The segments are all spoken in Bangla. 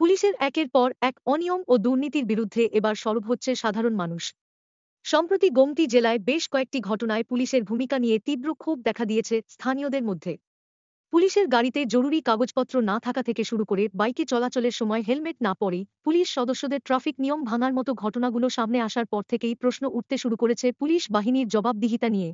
পুলিশের একের পর এক অনিয়ম ও দুর্নীতির বিরুদ্ধে এবার সরব হচ্ছে সাধারণ মানুষ। সম্প্রতি গোমতী জেলায় বেশ কয়েকটি ঘটনায় পুলিশের ভূমিকা নিয়ে তীব্র ক্ষোভ দেখা দিয়েছে স্থানীয়দের মধ্যে। পুলিশের গাড়িতে জরুরি কাগজপত্র না থাকা থেকে শুরু করে বাইকে চলাচলের সময় হেলমেট না পরেই পুলিশ সদস্যদের ট্রাফিক নিয়ম ভাঙার মতো ঘটনাগুলো সামনে আসার পর থেকেই প্রশ্ন উঠতে শুরু করেছে পুলিশ বাহিনীর জবাবদিহিতা নিয়ে।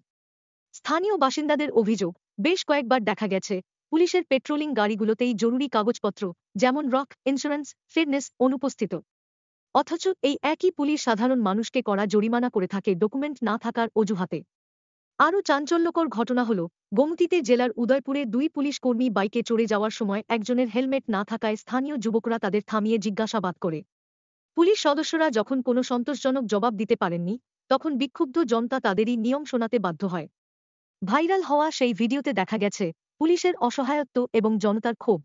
স্থানীয় বাসিন্দাদের অভিযোগ, বেশ কয়েকবার দেখা গেছে পুলিশের পেট্রোলিং গাড়িগুলোতেই জরুরি কাগজপত্র যেমন রক, ইন্স্যুরেন্স, ফিটনেস অনুপস্থিত। অথচ এই একই পুলিশ সাধারণ মানুষকে করা জরিমানা করে থাকে ডকুমেন্ট না থাকার অজুহাতে। আরও চাঞ্চল্যকর ঘটনা হল, গোমতীতে জেলার উদয়পুরে দুই পুলিশ কর্মী বাইকে চড়ে যাওয়ার সময় একজনের হেলমেট না থাকায় স্থানীয় যুবকরা তাদের থামিয়ে জিজ্ঞাসাবাদ করে। পুলিশ সদস্যরা যখন কোনো সন্তোষজনক জবাব দিতে পারেননি, তখন বিক্ষুব্ধ জনতা তাদেরই নিয়ম শোনাতে বাধ্য হয়। ভাইরাল হওয়া সেই ভিডিওতে দেখা গেছে পুলিশের অসহায়ত্ব এবং জনতার ক্ষোভ।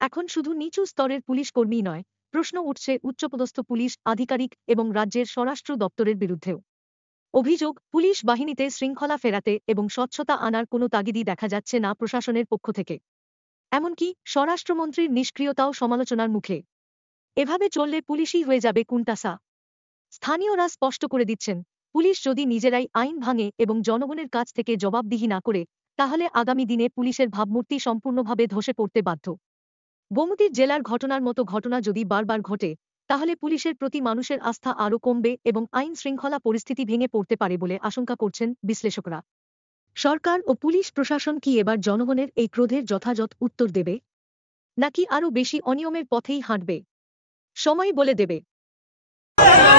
এখন শুধু নিচু স্তরের পুলিশ কর্মী নয়, প্রশ্ন উঠছে উচ্চপদস্থ পুলিশ আধিকারিক এবং রাজ্যের স্বরাষ্ট্র দপ্তরের বিরুদ্ধেও। অভিযোগ, পুলিশ বাহিনীতে শৃঙ্খলা ফেরাতে এবং স্বচ্ছতা আনার কোনো তাগিদই দেখা যাচ্ছে না প্রশাসনের পক্ষ থেকে। এমনকি স্বরাষ্ট্রমন্ত্রীর নিষ্ক্রিয়তাও সমালোচনার মুখে। এভাবে চললে পুলিশই হয়ে যাবে কুন্টাসা। স্থানীয়রা স্পষ্ট করে দিচ্ছেন, পুলিশ যদি নিজেরাই আইন ভাঙে এবং জনগণের কাছ থেকে জবাবদিহি না করে, তাহলে আগামী দিনে পুলিশের ভাবমূর্তি সম্পূর্ণভাবে ধসে পড়তে বাধ্য। গোমতীর জেলার ঘটনার মতো ঘটনা যদি বারবার ঘটে, তাহলে পুলিশের প্রতি মানুষের আস্থা আরও কমবে এবং আইন শৃঙ্খলা পরিস্থিতি ভেঙে পড়তে পারে বলে আশঙ্কা করছেন বিশ্লেষকরা। সরকার ও পুলিশ প্রশাসন কি এবার জনগণের এই ক্রোধের যথাযথ উত্তর দেবে, নাকি আরও বেশি অনিয়মের পথেই হাঁটবে? সময় বলে দেবে।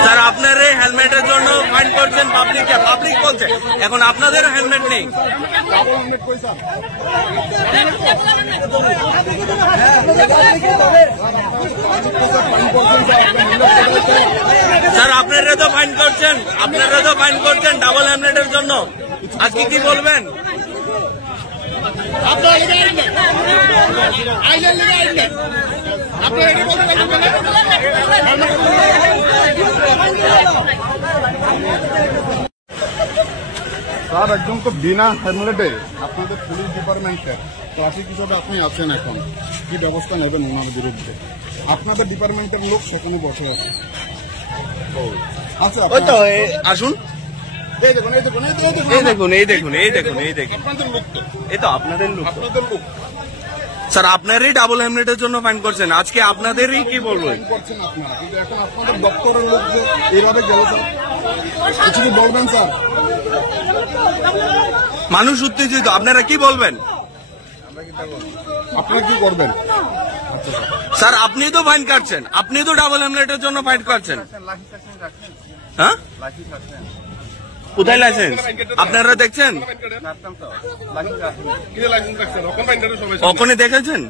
স্যার, আপনার হেলমেটের জন্য ফাইন করছেন পাবলিককে, পাবলিক বলছে এখন আপনাদের হেলমেট নেই। স্যার, আপনারা তো ফাইন করছেন ডাবল হেলমেটের জন্য, আজকে কি বলবেন? স্যার, একদম তো বিনা হেলমেটে আপনাদের পুলিশ ডিপার্টমেন্টের ট্রাফিক হিসাবে আপনি আছেন, এখন কি ব্যবস্থা নেবেন ওনার বিরুদ্ধে? আপনাদের ডিপার্টমেন্টের লোক সেখানে বসে আছে। আচ্ছা, আসুন, এই তো আপনাদের লোক। স্যার, আপনারই ডাবল হেলমেটের জন্য ফাইন করছেন, আজকে আপনাদেরই কি বলবেন? করছেন আপনারা, কিন্তু এখন আপনাদের দপ্তরের লোক যে এইভাবে গেল, স্যার কিছু কি বলবেন? স্যার, মানুষ উত্তেজিত, আপনারা কি বলবেন? আপনারা কি করবেন? স্যার, আপনি তো ফাইন কাটছেন, আপনি তো ডাবল হেলমেটের জন্য ফাইন কাটছেন। হ্যাঁ, কোথায় লাইসেন্স? আপনারা দেখছেন? ওখানে দেখেছেন?